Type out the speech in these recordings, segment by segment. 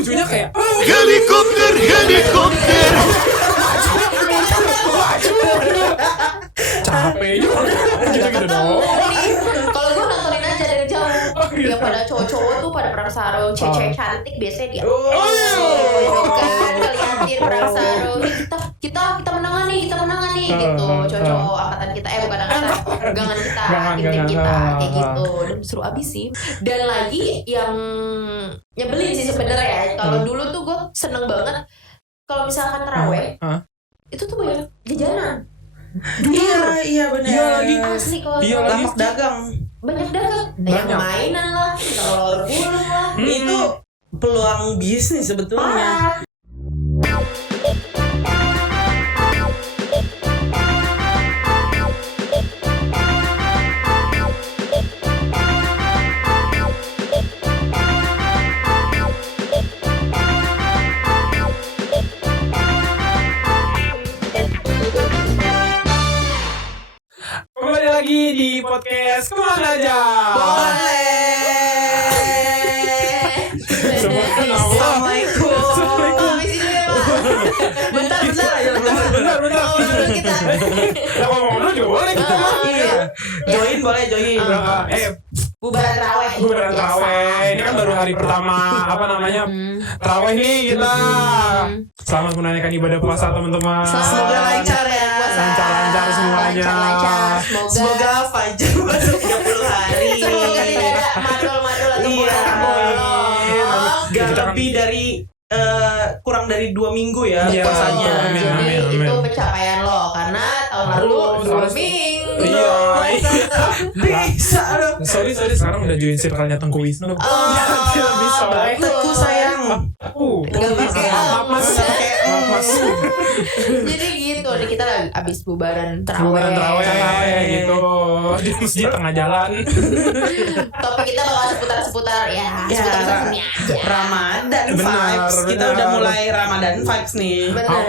lucunya kayak Helikopter. capek juga gitu dong. Kalau gue nontonin aja dari jauh. Ya pada cowok-cowok tuh pada perang sarung, cewek cantik biasanya dia. Kan ngeliatin perang sarung. Kita menangan nih gitu. Cowok-cowok angkatan kita bukan angkatan gangan kita, tim kita kayak gitu. Dan seru abis sih. Dan lagi yang nyebelin sih sebenarnya. Kalau dulu tuh gue seneng banget kalau misalkan taraweh. Itu tuh banyak jajanan. Iya benar. Iya lagi. Asli kalau Lapak dagang. banyak dagang. Yang mainan lah, telur gulung lah. Itu peluang bisnis sebetulnya. Kembali lagi di podcast Kemana Aja. Boleh. Assalamualaikum. Bentar. Kita Ya ngomong juga boleh kita. Iya. Join boleh join. bubaran taraweh. Bubaran taraweh. Ini kan baru hari pertama taraweh nih kita. Selamat menunaikan ibadah puasa teman-teman. Semoga lancar ya. Lancar semuanya. Lancar. Semoga Fajar masuk 30 hari. Semoga tidak ada madol-madol atau bolong. Gak lebih dari kurang dari 2 minggu ya Iya, puasanya. Jadi itu pencapaian lo karena tahun lalu 2 minggu. Iya. Bisa loh. Sorry sekarang udah join circle-nya Tengku Wisnu. Tidak bisa. Teku sayang. Nggak pakai Maaf mas. Jadi gitu nih kita abis bubaran Bubaran taraweh. taraweh gitu di masjid tengah jalan. Topik kita bakal seputar ya seputar sini aja. Ramadan vibes. Kita benar. udah mulai Ramadan vibes nih. Bener.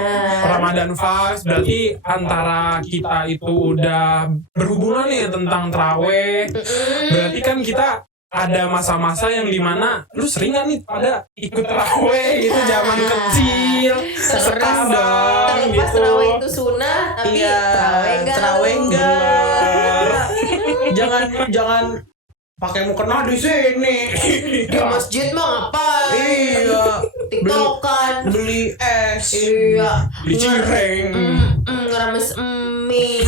Ramadan vibes berarti antara kita itu udah berhubungan nih tentang taraweh. Berarti kan kita ada masa-masa yang dimana lu sering gak nih pada ikut taraweh gitu zaman kecil. Sekarang Terlepas gitu. taraweh itu sunnah tapi taraweh enggak. Jangan pakai mukena di sini. Di masjid mah ngapain? Iya. TikTokan. Beli es. Iya. Di cireng. Ngerames mie.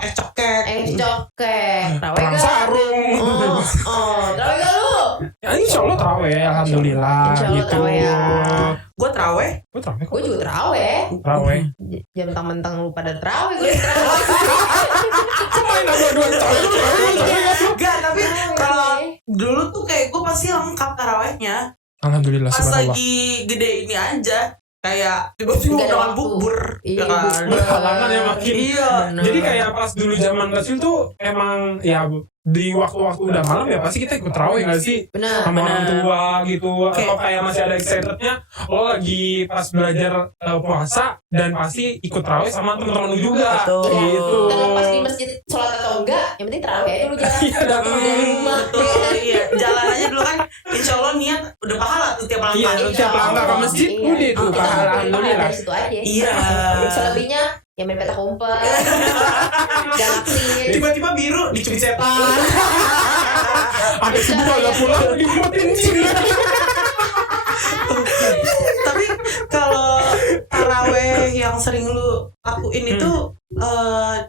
Es cokek. Cokek. Taraweh Perang enggak? sarung. Taraweh enggak lu? Ya insya Allah taraweh alhamdulillah Insya Allah gitu. taraweh ya. Gue taraweh. Gue taraweh kok. Gue juga taraweh. Taraweh. Jam mentang-mentang lu pada taraweh, gue taraweh. Enggak, tapi kalau dulu tuh kayak gue pasti lengkap tarawehnya. Alhamdulillah Pas subhanallah. lagi gede ini aja. Kayak tiba-tiba Nggak ada dengan waktu. bubur. Iya, Ya kan? bubur. Halangan ya makin. Iya. Jadi kayak pas dulu zaman kecil tuh emang ya di waktu-waktu udah malam ya pasti kita ikut tarawih nggak sih Benar. sama orang tua gitu atau Oke. kayak masih ada excitednya lo lagi pas belajar puasa dan pasti ikut tarawih sama teman-teman lu juga Betul. gitu. Terlepas di masjid sholat atau enggak, yang penting taraweh aja dulu jalan. Iya datang Dari rumah. Betul, iya. Jalan aja dulu kan. Insya Allah niat udah pahala tuh tiap Iya, langkah. lu tiap langkah ke masjid udah tuh Kita pahala ngumpulin alhamdulillah. pahala dari situ aja. Iya. Selebihnya ya main petak umpet, galaksi. Tiba-tiba biru dicubit setan. Ada sebuah gak pulang dibuatin sini. Tapi kalau taraweh yang sering lu lakuin itu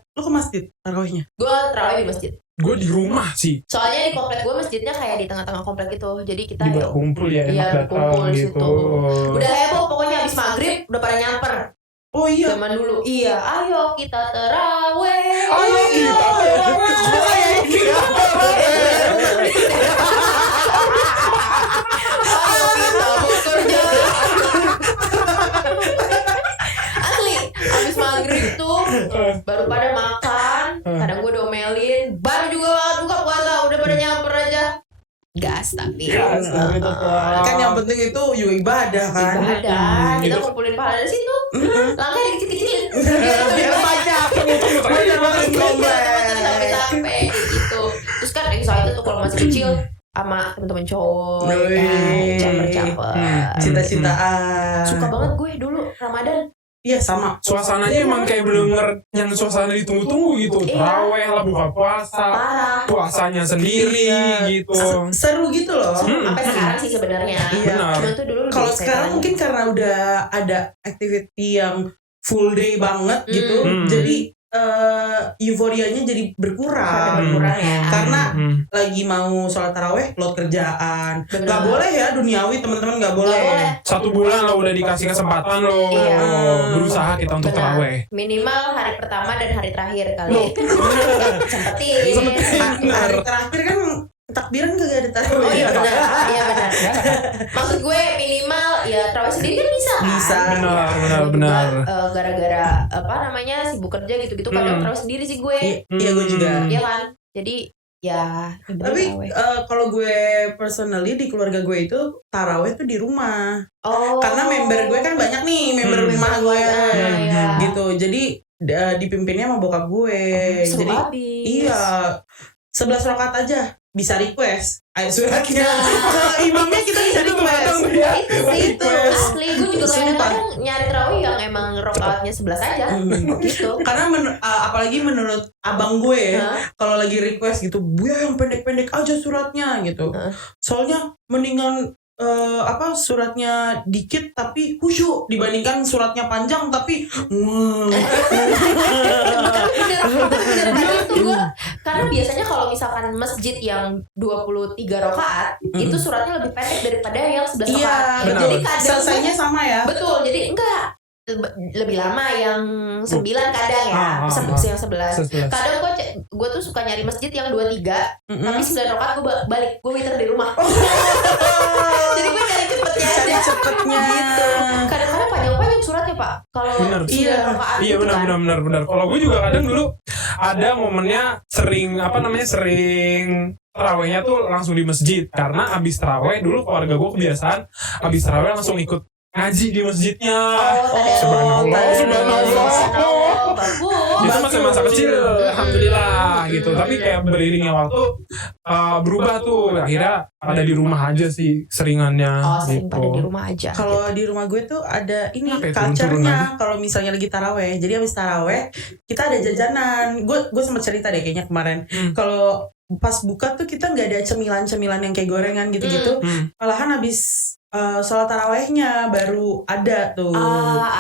lu ke masjid tarawehnya? Gue taraweh di masjid. Gue di rumah sih Soalnya di komplek gue masjidnya kayak di tengah-tengah komplek gitu. Jadi kita di berkumpul ya iya, enak berkumpul datang di gitu. situ. Udah heboh pokoknya habis maghrib udah pada nyamper. Oh iya. Zaman dulu. Iya, ayo kita taraweh. Ayo kita taraweh. Ayo kita taraweh. Ayo kita bekerja. Asli, habis maghrib tuh baru pada makan. Kadang gue domelin. Baru juga buka puasa udah pada nyamper aja. Gas tapi. Gas, tapi tetap. Kan yang penting itu juga ibadah kan. Ibadah. Kita Itu- kumpulin pahala dari situ. Langkah dikit-kecil. Biar banyak. Bener banget. Komplek. Capek-capek gitu. Terus kan excited tuh kalau masih kecil sama teman-teman cowok, ya Wih. kan, caper-caper. Cinta-cintaan. Suka banget gue dulu Ramadan. Iya sama. Suasananya emang kayak bener-bener yang suasana ditunggu-tunggu gitu. Iya. Taraweh lah, buka puasa, Parah. puasanya sendiri Iya. gitu. Seru gitu loh. Sampai sekarang sih sebenarnya. Iya. Benar. Cuma tuh dulu lebih Kalau excited sekarang aja. mungkin karena udah ada activity yang full day banget gitu, jadi euforianya jadi Sampai berkurang. berkurang ya. Karena Hmm. lagi mau sholat taraweh, load kerjaan. Bener. Nggak boleh ya duniawi teman-teman nggak boleh. Nggak boleh. 1 bulan lo udah dikasih kesempatan lo Iya. berusaha kita untuk Benar. taraweh. Minimal hari pertama dan hari terakhir kali. Sempetin. Hari terakhir kan takbiran kagak ada taraweh. Oh iya benar. Iya benar. Maksud gue minimal ya terawih sendiri kan bisa kan? Bisa. Benar, Ya, benar, gue juga, benar. gara-gara apa namanya sibuk kerja gitu-gitu kadang terawih sendiri sih gue. Iya gue juga. Iya kan? Jadi ya bener Tapi terawih. kalau gue personally di keluarga gue itu taraweh tuh di rumah. Oh. Karena member gue kan banyak nih, member rumah gue. iya. Gitu. Jadi dipimpinnya sama bokap gue. Seru Jadi abis. iya 11 rakaat aja bisa request ayat suratnya. Imamnya kita bisa request. Ya, itu sih itu Request. asli gue juga Sumpah. kadang-kadang nyari terawih yang emang rokaatnya 11 aja gitu. Karena apalagi menurut abang gue Hah? kalau lagi request gitu, "Buya yang pendek-pendek aja suratnya" gitu. Hah? Soalnya mendingan suratnya dikit tapi khusyuk dibandingkan suratnya panjang tapi Bener itu gue karena biasanya kalau misalkan masjid yang 23 rakaat itu suratnya lebih pendek daripada yang 11 iya, rakaat. benar. Jadi kadang selesainya sama ya. betul, jadi enggak lebih lama yang 9 kadang ya, yang 11. 11. Kadang gue tuh suka nyari masjid yang 23 tapi 9 rakaat gue balik, gue witir di rumah. Jadi gue cari cepetnya Cari aja. cepetnya. Gitu. Kadang-kadang panjang-panjang suratnya Pak. Kalau Bener. 9 rakaat Iya gitu kan. benar. Kalau gue juga kadang dulu ada momennya sering tarawehnya tuh langsung di masjid karena abis taraweh dulu keluarga gue kebiasaan abis taraweh langsung ikut ngaji di masjidnya. Subhanallah. Bagus. Itu masih masa kecil, alhamdulillah gitu. Tapi kayak beriringnya waktu berubah tuh, akhirnya ada di rumah aja sih seringannya. Oh, sering gitu. pada di rumah aja. Kalau di rumah gue tuh ada ini Kenapa ya, culture-nya turun-turunan? kalau misalnya lagi taraweh. Jadi habis taraweh kita ada jajanan. Gue sempat cerita deh kayaknya kemarin. Kalau pas buka tuh kita nggak ada cemilan-cemilan yang kayak gorengan gitu-gitu. Malahan habis sholat tarawehnya baru ada tuh.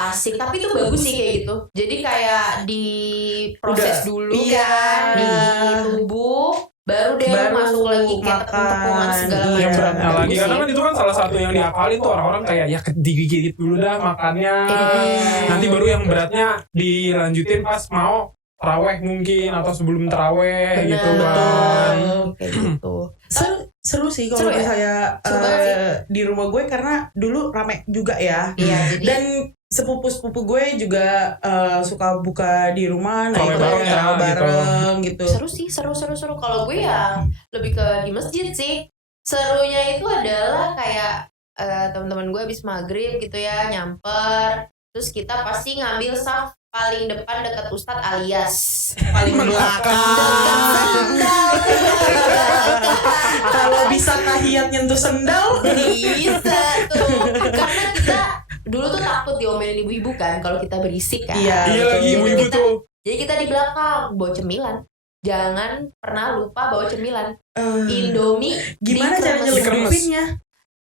Asik, tapi itu bagus sih kayak gitu. Jadi kayak diproses dulu iya. kan di tubuh, baru deh Baru masuk lagi kayak makan. tepung-tepungan segala Iya, macam. Yang beratnya Bagus lagi sih. karena kan itu kan salah satu yang diakalin tuh orang-orang kayak ya digigit dulu dah makannya. Nanti baru yang beratnya dilanjutin pas mau taraweh mungkin atau sebelum taraweh Bener, gitu kan. kayak gitu. Seru sih kalau Seru ya? misalnya Seru banget sih. di rumah gue karena dulu rame juga ya. Iya, jadi Dan sepupu-sepupu gue juga suka buka di rumah, Taraweh bareng ya, bareng gitu. seru sih, seru. Kalau gue ya lebih ke di masjid sih. Serunya itu adalah kayak teman-teman gue habis maghrib gitu ya nyamper, terus kita pasti ngambil saf paling depan dekat Ustadz alias Paling belakang. Kalau bisa tahiyat nyentuh sendal. bisa tuh karena kita dulu tuh takut diomelin ibu-ibu kan kalau kita berisik kan. Iya. Iya lagi ibu-ibu Kita- tuh. Jadi kita di belakang bawa cemilan. Jangan pernah lupa bawa cemilan. Eh, Indomie gimana cara dikremes. nyelupinnya?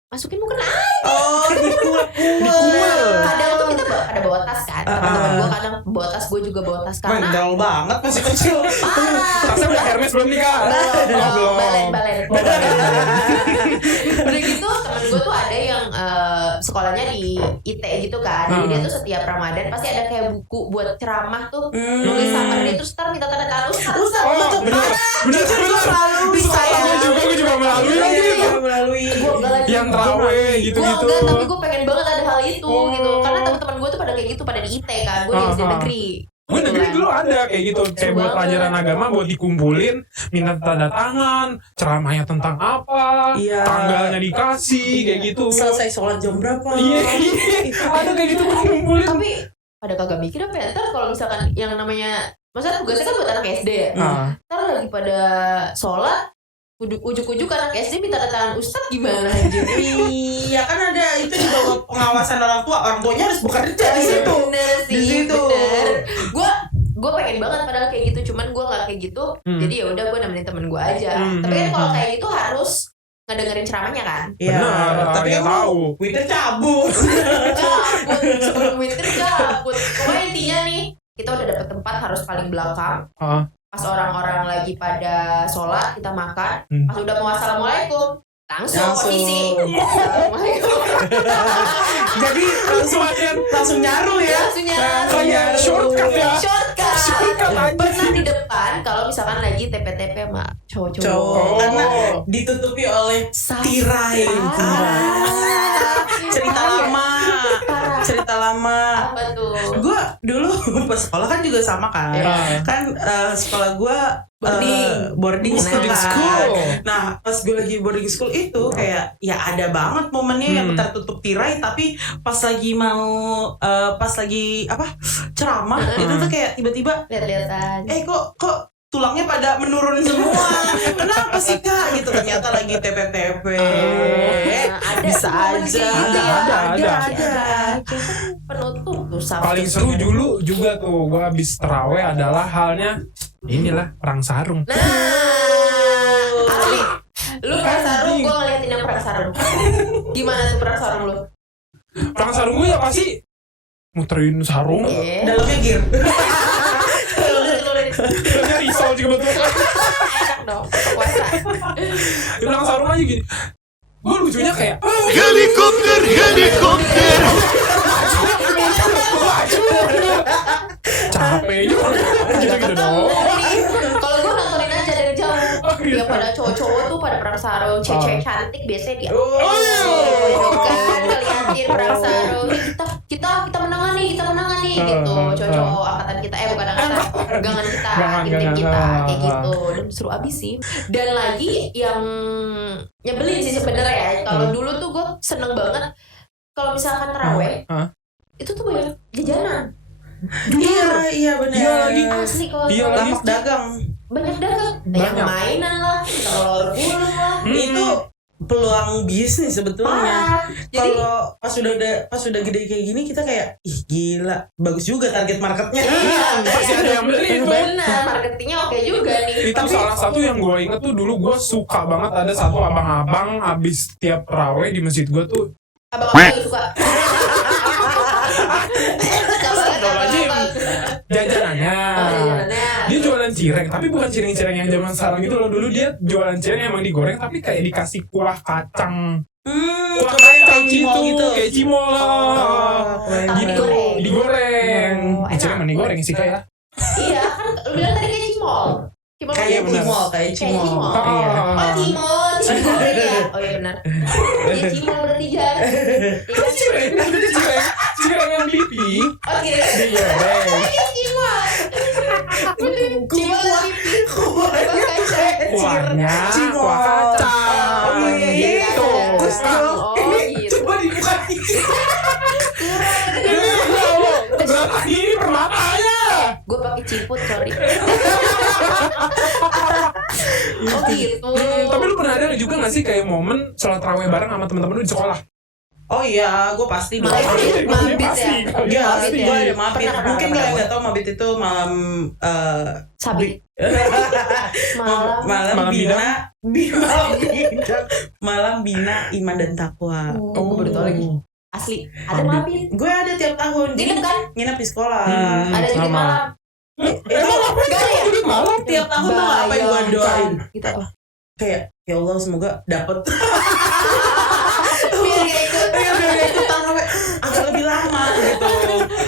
Masukin mukena. Oh, Dikuel. Kadang tuh kita pada bawa tas kan. Teman-teman gue kadang bawa tas, gue juga bawa tas karena Mendal banget masih kecil. parah. Tasnya udah Hermes belum nih kak? Belum, balen. Udah gitu temen gue tuh ada yang sekolahnya di IT gitu kan. Jadi dia tuh setiap Ramadan pasti ada kayak buku buat ceramah tuh. Nulis summary terus ntar minta tanda tangan Ustaz. Oh bener. Gue juga melalui lagi. melalui. Gue enggak lagi. Yang taraweh Gue gitu-gitu. enggak, tapi gue pengen banget ada hal itu Oh. gitu. Karena teman-teman gue tuh pada kayak gitu, pada di IT kan. Gue di SD negeri. Gue negeri Gitu dulu kan. ada kayak gitu, kayak buat banget. pelajaran agama buat dikumpulin, minta tanda tangan, ceramahnya tentang apa, Iya. tanggalnya dikasih, kayak gitu. Selesai sholat jam berapa? Iya, ada kayak gitu gue kumpulin. Tapi pada kagak mikir apa ya, ntar kalau misalkan yang namanya maksudnya tugasnya kan buat anak SD ya, Ah. ntar lagi pada sholat ujuk-ujuk anak SD minta tanda tangan Ustadz gimana anjir? Iya kan ada itu di bawah pengawasan orang tuanya harus bekerja di situ. Bener Di sih, situ. bener. Gue pengen banget padahal kayak gitu, cuman gue nggak kayak gitu. Jadi ya udah gue nemenin temen gue aja. Tapi kan kalau kayak gitu harus ngedengerin ceramahnya kan. Iya. Tapi ya kan tahu. Winter cabut. Cabut sebelum winter cabut. Pokoknya intinya nih kita udah dapet tempat harus paling belakang. Pas orang-orang lagi pada sholat kita makan. Pas udah mau assalamualaikum langsung posisi. Assalamualaikum. Jadi langsung nyaru ya. Langsung nyala. Kayak shortcut ya. Shortcut. Pernah di depan kalau misalkan lagi TP-TP sama cowok-cowok. Karena ditutupi oleh tirai. Cerita lama. Apa tuh? Gue dulu pas sekolah kan juga sama kan. Kan sekolah gue boarding school kan. Nah pas gue lagi boarding school itu kayak ya ada banget momennya yang tertutup tirai, tapi pas lagi ceramah itu tuh kayak tiba-tiba lihat-lihatan. Kok tulangnya pada menurun semua. Kenapa sih Kak? Gitu ternyata lagi TP-TP. Bisa aja. Ada. Penutup tuh Paling seru dulu juga tuh gue habis terawih adalah halnya inilah perang sarung. Nah, asli. Lu perang sarung, gue ngeliatin yang perang sarung. Gimana tuh perang sarung lu? Perang sarung gue ya pasti muterin sarung. Dalamnya gear. Dalamnya risau juga betul. Enak dong, puasa. Di perang sarung aja gini. Gue lucunya kayak Helikopter. capek juga gitu dong. Kalau gue nontonin aja dari jauh. Ya pada cowok-cowok tuh pada perang sarung, cewek cantik biasanya dia. Kan ngeliatin perang sarung. Kita menangan nih gitu. Cowok-cowok angkatan kita bukan angkatan, gangan kita, tim kita kayak gitu. Dan seru abis sih. Dan lagi yang nyebelin sih sebenarnya ya. Kalau dulu tuh gue seneng banget kalau misalkan terawih itu tuh banyak jajanan. Iya benar. Iya lagi. Asli kalau Lapak dagang. banyak dagang, Banyak. yang mainan lah, telur gulung lah. Itu peluang bisnis sebetulnya. Jadi Kalau pas udah gede kayak gini kita kayak ih gila, bagus juga target marketnya. Pasti ada yang beli itu. benar, marketingnya oke juga nih. Itu salah satu yang gue inget tuh dulu gue suka banget ada satu abang-abang abis tiap raweh di masjid gue tuh. Abang-abang juga suka. Jajanannya. Dia jualan cireng, tapi bukan cireng-cireng yang zaman sekarang gitu loh. Dulu dia jualan cireng emang digoreng, tapi kayak dikasih kuah kacang. Kuah kacang gitu, kayak cimol lah. Gitu, digoreng. Cireng emang digoreng sih kayak. Iya kan, lu bilang tadi kayak cimol. Kayak cimol. Iya. Oh cimol ya. Oh iya benar. Iya cimol berarti jar. Cireng yang pipi. Oh kira Digoreng. cimol. Cimol dan pipi. Kuahnya kuah kacang. Gitu. Oh gitu. Coba dibuka dikit. Berat ini permatanya. Gue pakai ciput sorry. Oh gitu. Tapi lu pernah ada juga gak sih kayak momen sholat tarawih bareng sama teman-teman lu di sekolah? Oh iya, gue pasti dong. Mabit ya. Iya, Mabit ya. gue ada mabit. Pernah. Mungkin kalian nggak tahu mabit itu malam Sabit. malam bina iman dan takwa. Oh, gue baru tahu lagi. Asli, ada mabit. Gue ada tiap tahun. Jadi Nginep kan? nginep di sekolah. Ada juga sama. malam. Itu Malam. tiap tahun tuh apa yang gue doain? Gitu apa? Kayak ya Allah semoga dapet. Biar kita ikut. Biar ikut tarawih agak lebih lama gitu.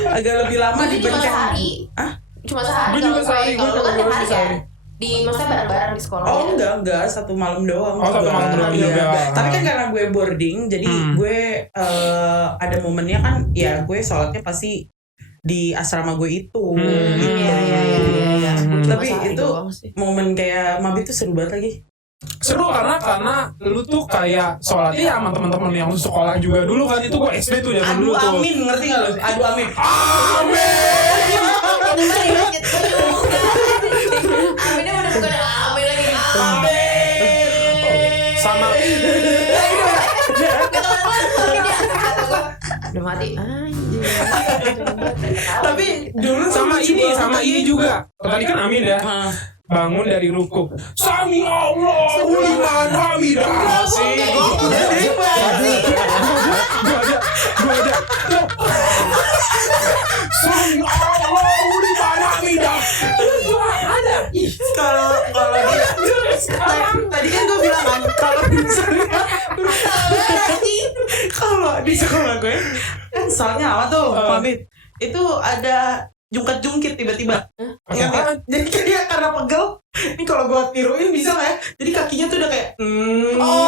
Agak lebih lama Gue cuma dibandingkan. sehari. Hah? Cuma sehari. Gue juga sehari, Kalau gue lu kan tiap juga hari sehari. ya. Di maksudnya bareng-bareng di sekolah. Oh ya? enggak satu malam doang. Oh, satu juga. malam doang Iya. juga. Tapi kan karena gue boarding, jadi gue ada momennya kan, ya gue sholatnya pasti di asrama gue itu. Gitu. Iya. Tapi itu momen kayak mabit tuh seru banget lagi. Seru karena lu tuh kayak sholatnya ya sama teman-teman yang lu sekolah juga dulu kan. Itu gue SD tuh zaman Adu dulu tuh. amin, ngerti gak lu? Adu amin. Amin. Itu mah di masjid gue juga. Aminnya udah bukan amin lagi. Amin. pelan-pelan suami dia. Kata gue udah mati anjir. Tapi dulu Sama lucu ini, banget sama lagi. ini juga. Tadi kan Amin ya. Bangun dari ruku. Sami Allah, liman hamidah. Sih. Gua ada. Sami Allah, liman hamidah. Gua ada. Kalau dia tadi kan gue bilang kan kalau di sekolah gue kan soalnya apa tuh pamit itu ada jungkat-jungkit tiba-tiba. Ya, Apaan? jadi kayak karena pegel. Ini kalau gue tiruin bisa nggak ya? Jadi kakinya tuh udah kayak Tahu.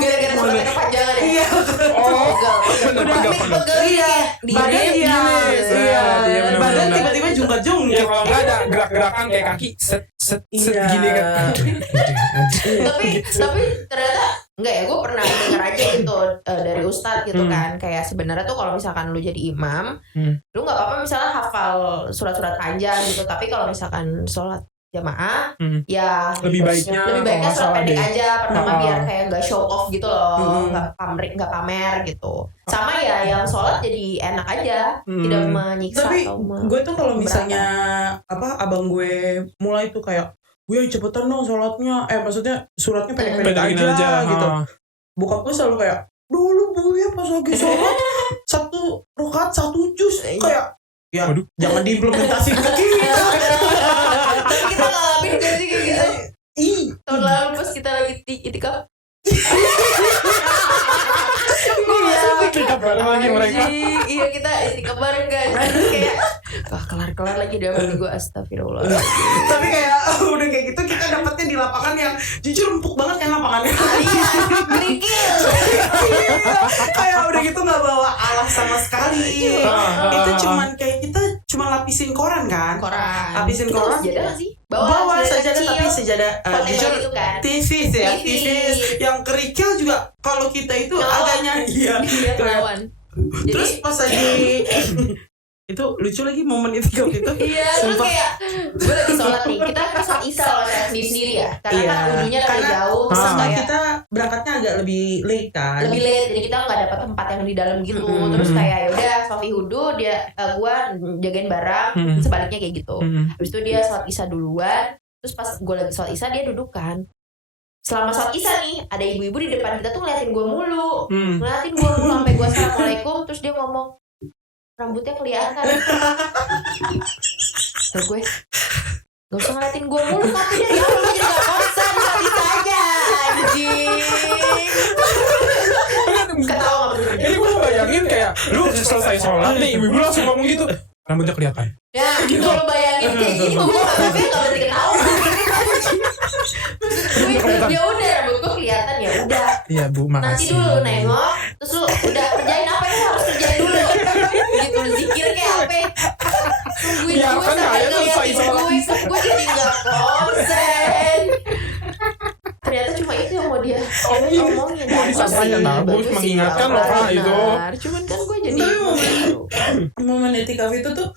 Gara-gara sampai kepanjangan ya. Iya. Oh, Pegel. bener, pegel. Iya. Badan iya. Iya, bener, Badan bener. tiba-tiba jungkat-jungkit. Ya kalau nggak ada gerak-gerakan kayak kaki set Iya. gini kan. tapi ternyata enggak ya, gue pernah denger aja gitu dari ustadz gitu kan, kayak sebenarnya tuh kalau misalkan lu jadi imam, lu nggak apa-apa misalnya hafal surat-surat panjang gitu, tapi kalau misalkan sholat jamaah ya Lebih baiknya surat masalah pendek deh. aja pertama Ah. biar kayak nggak show off gitu loh, nggak pamer gitu, sama ya yang sholat jadi enak aja, tidak menyiksa Tapi atau gue tuh kalau misalnya abang gue mulai tuh kayak gue cepetan dong sholatnya, maksudnya suratnya pendek-pendek Pendekin aja, gitu. Ah. Bokap gue selalu kayak dulu bu ya pas lagi sholat 1 rakaat 1 juz kayak ya Waduh. jangan diimplementasikan ke kita. tapi kita ngalamin gak sih kayak gitu tahun lalu pas kita lagi itikaf. Itikaf bareng lagi mereka. Iya kita itikaf bareng kan. Terus kayak wah kelar lagi dia mati gue, astagfirullah. Tapi kayak udah kayak gitu kita dapatnya di lapangan yang jujur empuk banget kan lapangannya. Iya, kerikil. Kayak udah gitu nggak bawa alas sama sekali. Itu cuman kayak kita cuma lapisin koran kan. Lapisin Kita koran. sejadah gak sih? Bawa sajadah kecil. tapi sejadah jujur itu kan. tipis ya, Tipis. tipis. Yang kerikil juga kalau kita itu Ngelawan. agaknya iya. Iya kelawan. Terus pas lagi itu lucu lagi momen itu gitu. Iya, terus kayak gue lagi sholat nih, kita kan sholat isya loh sendiri ya, karena kan wudunya lebih jauh, terus sama kayak kita berangkatnya agak lebih late kan. lebih late, jadi kita nggak dapat tempat yang di dalam gitu. Terus kayak yaudah Sofi wudu, dia gue jagain barang, sebaliknya kayak gitu. Habis itu dia sholat isya duluan, terus pas gue lagi sholat isya dia duduk kan. Selama sholat isya nih ada ibu-ibu di depan kita tuh ngeliatin gue mulu, ngeliatin gue mulu sampai gue assalamualaikum, terus dia ngomong rambutnya kelihatan. Terus gue gak usah ngeliatin gue mulu, tapi dia ya lu jadi gak konsen, gak bisa aja anjing. Ketawa gak bener. Ini gue bayangin kayak lu selesai sholat nih, ibu-ibu langsung ngomong gitu. Rambutnya kelihatan. Ya kalau bayangin kayak gini gue tapi gak berhenti ketawa. Ya udah rambut gue kelihatan, ya udah. Iya bu, Nanti makasih. dulu nengok, terus lu udah kerjain apa yang harus kerjain dulu. Gitu lu zikir kayak apa? Tungguin Ya, gue kan sampai kalian selesai ngeliatin sholat. gue jadi gak konsen. Ternyata cuma itu yang mau dia omongin. Mau disampaikan bagus, mengingatkan loh Kak itu. Cuman kan gue jadi Momen etikaf itu tuh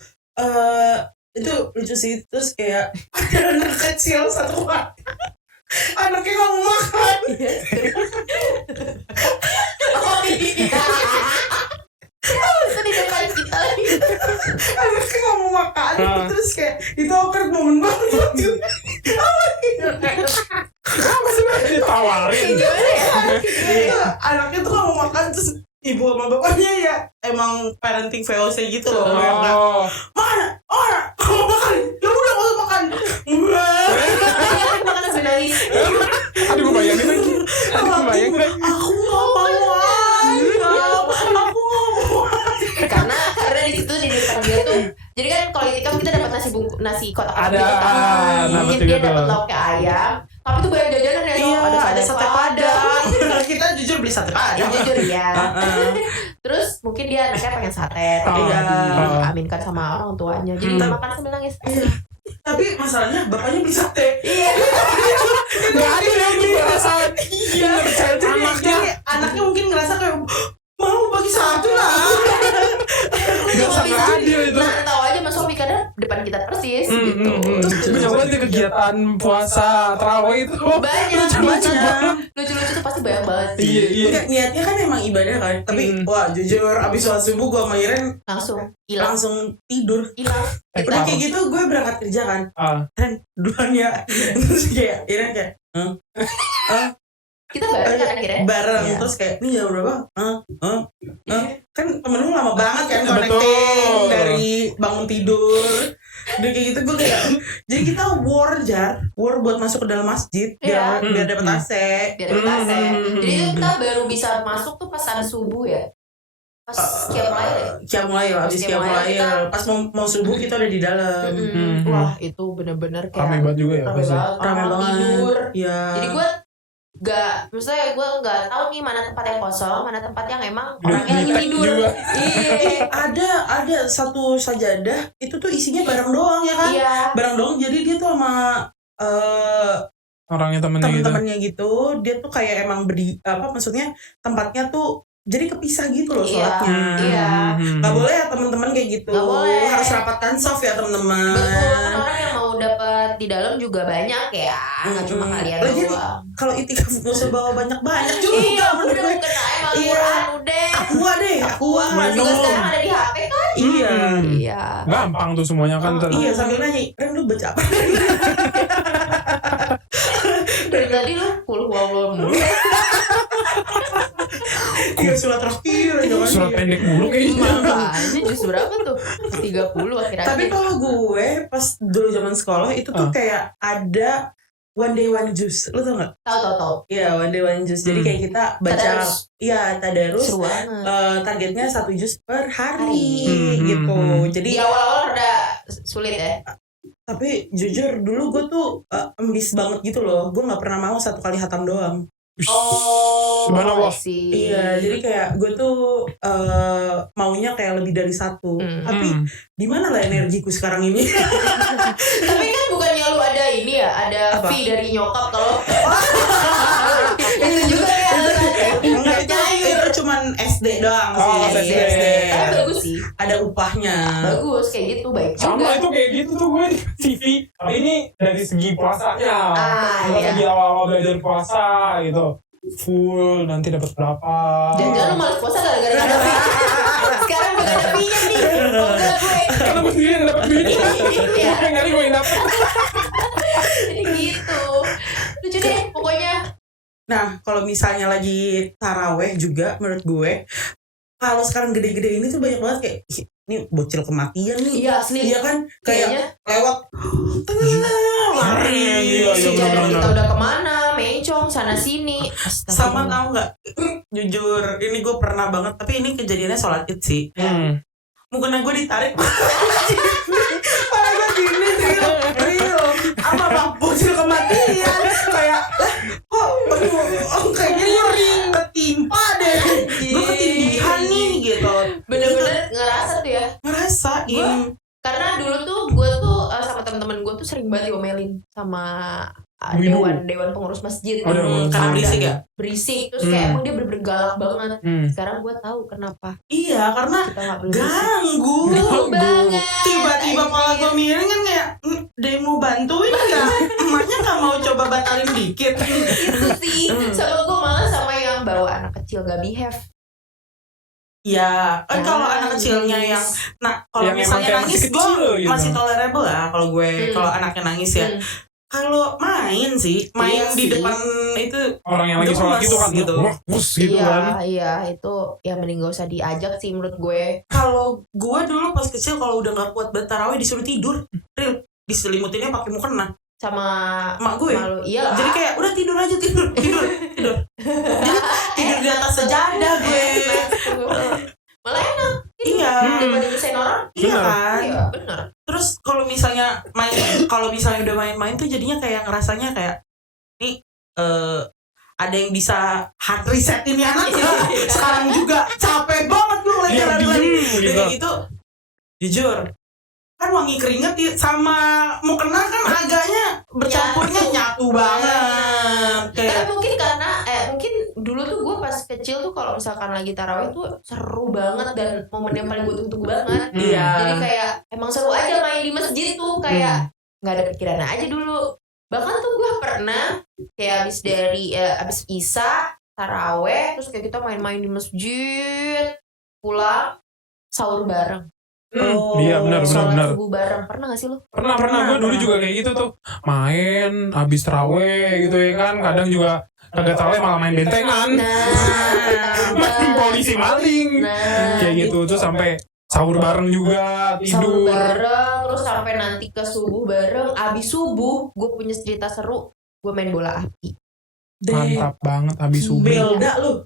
itu lucu sih. Terus kayak ada anak kecil satu orang, anaknya nggak mau makan. oh iya. Itu di depan kita lagi. Anaknya nggak mau makan. Terus kayak itu awkward momen banget. Apa sih Mbak? Ditawarin. Gimana ya? Iya, anaknya tuh nggak mau makan, terus ibu sama bapaknya ya emang parenting VOC gitu loh. Kayak, Oh. mana? Kamu makan? Ya udah nggak usah makan. Makan nasi nangis. Aduh gue bayangin lagi. Aduh gue bayangin lagi. Aku nggak mau. Aku nggak mau. Karena di situ di depan dia tuh, jadi kan kalau itikaf kita dapat nasi kotak Ada, gitu kan. nah, Mungkin betul, dia betul. dapat lauknya ayam, tapi tuh banyak jajanan ya. Iya, ada sate padang. padang. Kita jujur beli sate Ya padang. jujur ya. Terus mungkin dia anaknya pengen sate, tapi Oh. udah diaminkan sama orang tuanya. Jadi makan sambil nangis. Tapi masalahnya bapaknya beli sate. Iya. Gak ada yang perasaan. Iya. Anaknya. Anaknya mungkin ngerasa kayak mau bagi satu lah. Gue Gak cuma sangat bisa adil itu. Nah tahu aja Mas Sofi kadang depan kita persis gitu. Terus banyak banget ya kegiatan puasa tarawih itu. Banyak. Lucu-lucu tuh pasti banyak banget sih. Iya. Enggak, niatnya kan emang ibadah kan. Tapi wah jujur abis sholat subuh gue sama Iren langsung tidur. Hilang. Udah kayak gitu gue berangkat kerja kan. Ren duluan ya. Terus kayak Iren kayak Kita bareng kan akhirnya. bareng. Iya. Terus kayak ini jam berapa? Kan temen lu lama banget kan Betul. connecting dari bangun tidur. Udah kayak gitu gue kayak jadi kita war buat masuk ke dalam masjid biar dapat AC. Biar kita Jadi itu kita baru bisa masuk tuh pas ada subuh ya. Pas Qiyamul abis Qiyamul pas mau subuh kita udah di dalam. Wah itu bener-bener kayak Rame banget juga ya rame pasti. banget. Rame Orang banget. tidur. Iya. Jadi gue maksudnya gue nggak tahu nih mana tempat yang kosong, mana tempat yang emang Di- orangnya lagi di- tidur. juga. Iya. ada satu sajadah itu tuh isinya barang doang ya kan? Iya. Barang doang jadi dia tuh sama Orangnya temennya gitu. temen-temennya gitu dia tuh kayak emang maksudnya tempatnya tuh jadi kepisah gitu loh Iya. sholatnya. Iya. Nggak boleh ya teman-teman kayak gitu. Nggak boleh. Harus rapatkan saf ya teman-teman. Betul, kan orang yang mau dapat di dalam juga banyak ya, nggak cuma kalian Lagi doang. kalau itikaf gak usah bawa banyak-banyak juga. Iya, menurut udah gue. kena emang Iya. Quran udah. Aqua deh, aqua. Juga sekarang ada di HP kan? Iya. Iya. Gampang tuh semuanya kan. Iya sambil nanya, Ren lu baca apa? Dari tadi lu kul walau mulu. Iya surat terakhir aja kan. Surat pendek mulu kayaknya. Makanya jus berapa tuh? 30 akhir-akhir. Tapi kalau gue pas dulu zaman sekolah itu tuh kayak ada one day one juice, lu tau gak? Tahu. Iya one day one juice. Jadi kayak kita baca, Tadarus. iya tadarus. Seru banget. Targetnya 1 juz per hari Hari. gitu. Jadi Di awal-awal udah sulit ya. tapi jujur dulu gue tuh ambis banget gitu loh. Gue nggak pernah mau 1 kali hatam doang. Oh, Subhanallah. sih. Iya, jadi kayak gue tuh maunya kayak lebih dari 1. Tapi di mana lah energiku sekarang ini? Tapi kan bukannya lu ada ini ya, ada Apa? fee dari nyokap kalau itu juga ya. Enggak, itu cuman SD doang sih. Oh, SD. Tapi bagus sih. Ada upahnya. Bagus kayak gitu, baik Sama juga. itu kayak gitu tuh gue di TV. Tapi ini dari segi puasanya. Dari iya. segi awal-awal belajar puasa gitu. Full nanti dapat berapa. Jangan-jangan lu males puasa gara-gara ada fee. Sekarang udah ada fee-nya nih. Oh enggak gue. Karena gue sendiri yang dapat duitnya. Iya. Bukan kali gue yang dapat. Jadi gitu. Lucu deh pokoknya. Nah, kalau misalnya lagi taraweh juga menurut gue, kalau sekarang gede-gede ini tuh banyak banget kayak "Ih, ini bocil kematian nih." Iya asli. Iya kan? Kayaknya Kayak lewat lari. Iya, iya, sejadah bener-bener. kita udah kemana, mencong sana sini. Sama tahu nggak? Jujur, ini gue pernah banget. Tapi ini kejadiannya sholat id sih. Mukena gue ditarik. Pala gue gini real. Apa bang bocil kematian? Kayak kok kayaknya ngeri ketimpa deh. Gue ketindihan nih gitu. Bener-bener ngerasa tuh ya. Ngerasain. Karena dulu tuh gue tuh sama teman-teman gue tuh sering banget diomelin sama Widu. dewan pengurus masjid. Oh, dewan Karena pengurus. berisik ya? Berisik terus kayak emang dia bener-bener galak banget. Sekarang gue tahu kenapa Iya karena kita nggak boleh berisik. ganggu. Ganggu banget. Tiba-tiba pala gue miring kan kayak dia mau bantuin nggak? Emaknya nggak mau coba batalin dikit. Itu sih. Sama gue malah sama yang bawa anak kecil gak behave. Ya, kan kalau anak kecilnya yang kalau Yang emang misalnya kayak nangis masih gue kecil gitu. masih tolerable lah kalau gue kalau anaknya nangis ya. Kalau main sih, main Iya di sih. depan itu Orang yang lagi sholat gitu kan gitu. wah bus gitu kan. Iya itu ya mending gak usah diajak sih menurut gue. Kalau gue dulu pas kecil kalau udah nggak kuat tarawih disuruh tidur, real diselimutinnya pakai mukena Sama emak gue. malu iya lah. Jadi kayak udah tidur aja tidur. Jadi tidur di atas sejadah gue. Malah enak Iya. daripada nyusahin orang. Iya Bener. kan. Iya bener. Terus kalau misalnya udah main-main tuh jadinya kayak ngerasanya kayak nih ada yang bisa hard reset ini anaknya. Sekarang juga capek banget gue ngeliat Dia lari-lari. diem Udah gitu. kayak gitu jujur kan wangi keringet sama mukena kan agaknya bercampurnya nyatu banget Tapi kayak mungkin karena mungkin dulu tuh gue pas kecil tuh kalau misalkan lagi tarawih tuh seru banget dan momen yang paling gue tunggu banget. Iya. Jadi kayak emang seru aja main di masjid tuh, kayak nggak ada pikiran aja dulu. Bahkan tuh gue pernah kayak abis Isya tarawih terus kayak kita main-main di masjid, pulang sahur bareng. Iya benar. Sholat subuh bareng, pernah gak sih lu? Pernah gue dulu juga kayak gitu tuh, main habis taraweh gitu ya kan, kadang juga kagak taraweh malah main bentengan, main polisi maling, kayak gitu tuh sampai sahur bareng juga, Sahur tidur. bareng, terus sampai nanti ke subuh bareng. Abis subuh gue punya cerita seru, gue main bola api. Mantap banget habis subuh. Belda lu.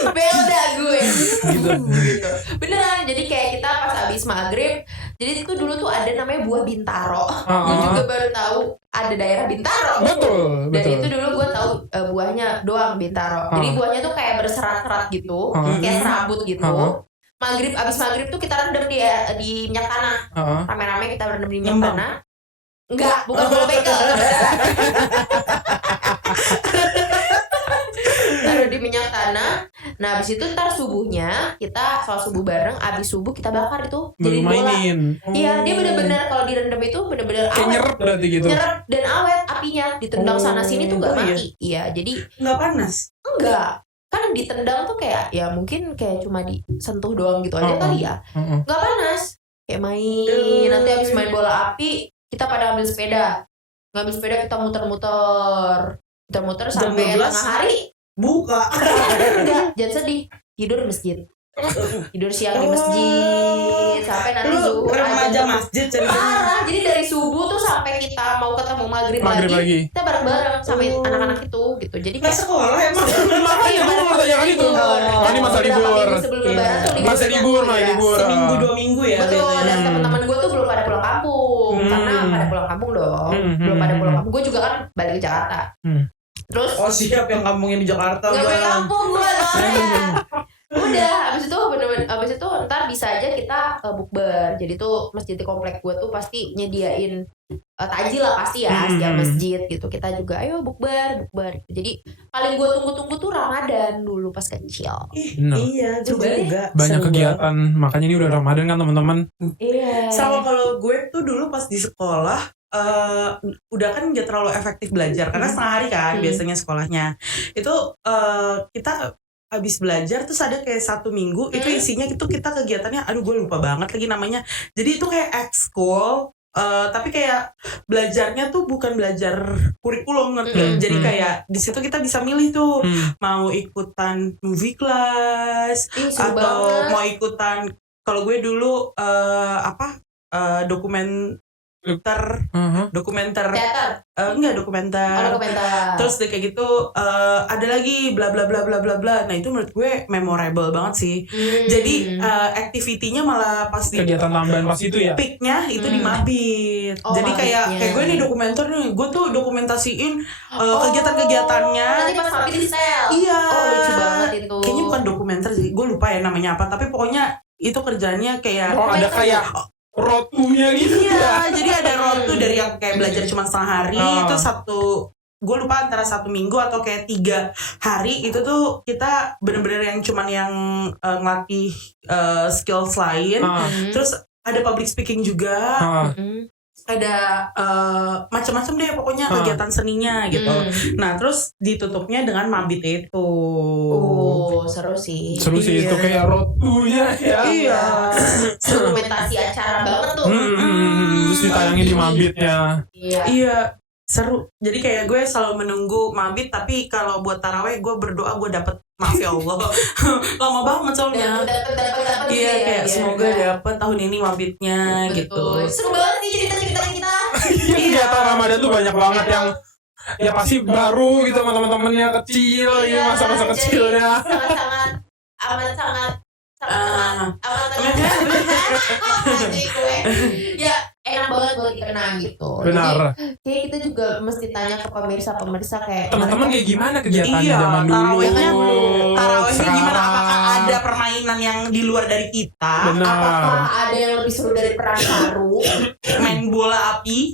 Belda gue Gitu. beneran. Jadi kayak kita pas abis maghrib, jadi itu dulu tuh ada namanya buah Bintaro. Gue juga baru tahu ada daerah Bintaro. Dan itu dulu gue tahu buahnya doang Bintaro. Jadi buahnya tuh kayak berserat-serat gitu, kayak serabut gitu. Abis maghrib tuh kita rendam di minyak tanah. Rame-rame kita rendam di minyak tanah. Enggak, bukan bola bekel. Taruh di minyak tanah. Nah abis itu ntar subuhnya kita sholat subuh bareng. Abis subuh kita bakar itu jadi bola. Mainin. Iya, dia bener-bener kalau direndam itu bener-bener Kayak awet. nyerap berarti gitu. Nyerap dan awet apinya. Ditendang sana sini tuh gak mati. Iya, jadi Nggak panas. enggak. Kan ditendang tuh kayak ya mungkin kayak cuma disentuh doang gitu aja kali ya. Gak panas. Kayak main. Nanti abis main bola api kita pada ambil sepeda. Ngambil sepeda kita muter-muter sampai Jam 12? tengah hari. Buka. Enggak, jangan sedih. Tidur di masjid. Tidur siang di masjid sampai nanti Lu zuhur remaja masjid ceritanya. parah. Jadi dari subuh tuh sampai kita mau ketemu maghrib lagi, kita bareng-bareng sama anak-anak itu gitu. Jadi Nggak kayak sekolah emang. Makanya gue mau tanyakan itu. Kan ini masa libur. sebelum lebaran tuh Masa libur, ya. libur. Seminggu 2 minggu ya. Betul, biasanya. dan teman-teman gue tuh belum pada pulang kampung. Karena pada pulang kampung dong. Belum pada pulang kampung. Gue juga kan balik ke Jakarta. Terus Oh siap yang kampungnya di Jakarta. nggak balik Bang. kampung gue soalnya. Udah, abis itu ntar bisa aja kita bukber. Jadi tuh masjid di komplek gue tuh pasti nyediain takjil lah pasti ya setiap masjid gitu. Kita juga ayo bukber. Jadi paling gue tunggu-tunggu tuh Ramadan dulu pas kecil. Iya, gue juga. Banyak Seru kegiatan, makanya ini udah Ramadan kan teman-teman. Iya. Sama kalau gue tuh dulu pas di sekolah udah kan gak terlalu efektif belajar karena setengah hari kan biasanya sekolahnya. Itu kita habis belajar terus ada kayak 1 minggu itu isinya itu kita kegiatannya aduh gue lupa banget lagi namanya. Jadi itu kayak ekskul tapi kayak belajarnya tuh bukan belajar kurikulum ngerti. Jadi kayak di situ kita bisa milih tuh mau ikutan movie class seru atau banget. mau ikutan kalau gue dulu dokumenter Teater. enggak dokumenter. Terus kayak gitu ada lagi bla bla bla bla bla bla. Nah itu menurut gue memorable banget sih. Jadi activity-nya malah pas di Kegiatan tambahan pas itu ya. peak-nya itu di Mabit. Oh, Jadi kayak gue nih dokumenter nih, gue tuh dokumentasiin kegiatan-kegiatannya. Nanti pas Mabit di sel. Iya. Oh lucu banget itu. Kayaknya bukan dokumenter sih, gue lupa ya namanya apa. Tapi pokoknya itu kerjanya kayak Oh ada kayak rotunya gitu iya, jadi ada road tuh dari yang kayak belajar cuma setengah hari itu gue lupa antara 1 minggu atau kayak 3 hari itu tuh kita bener-bener yang cuman yang ngelatih skills lain. Terus ada public speaking juga. Ada macam-macam deh pokoknya kegiatan seninya gitu. Nah terus ditutupnya dengan Mabit itu. Oh seru sih. Seru sih itu kayak rotunya ya. Iya. Dokumentasi acara banget tuh. Terus ditayangin di Mabitnya. Iya. Seru. Jadi kayak gue selalu menunggu Mabit, tapi kalau buat taraweh gue berdoa gue dapet maaf ya Allah. Lama banget soalnya. Dapat Iya kayak semoga dapet tahun ini Mabitnya gitu. Seru banget nih cerita-cerita kita. Kegiatan Ramadan tuh banyak banget yang ya pasti baru gitu sama teman-temannya kecil ya masa-masa kecilnya. Sangat ya enak banget buat dikenang gitu. Benar. Jadi kayak kita juga mesti tanya ke pemirsa teman-teman kayak gimana kegiatannya Iya, zaman dulu. tarawehnya gimana? Apakah ada permainan permainan yang di luar dari kita. Benar. Apakah ada yang lebih seru dari perang sarung? Main bola api.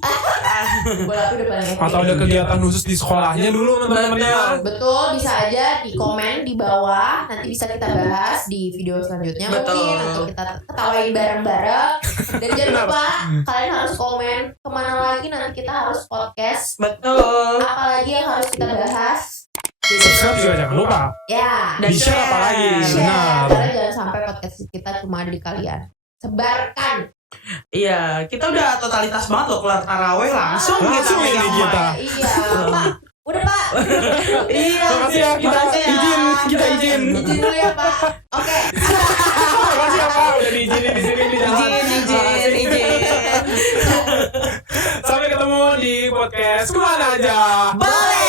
Bola api udah paling Atau ada kegiatan khusus di sekolahnya dulu teman-teman ya. Betul, bisa aja di komen di bawah. Nanti bisa kita bahas di video selanjutnya Betul. mungkin, atau kita ketawain bareng-bareng. Dan jangan lupa kalian harus komen kemana lagi nanti kita harus podcast. Betul. Apalagi yang harus kita bahas. Subscribe juga jangan lupa. Ya. Dan Di share apalagi. Share, Benar. karena jangan sampai podcast kita cuma ada di kalian. Sebarkan. Iya, kita udah totalitas banget loh kelar taraweh langsung Langsung ini megang kita. mic. Iya, Pak. Udah, Pak. Iya. Makasih ya, kita Makasih ya. izin, kita izin. Izin dulu ya, Pak. Oke. Makasih ya Pak udah diizinin di sini di jalan. Izin. Sampai ketemu di podcast kemana aja. Boleh.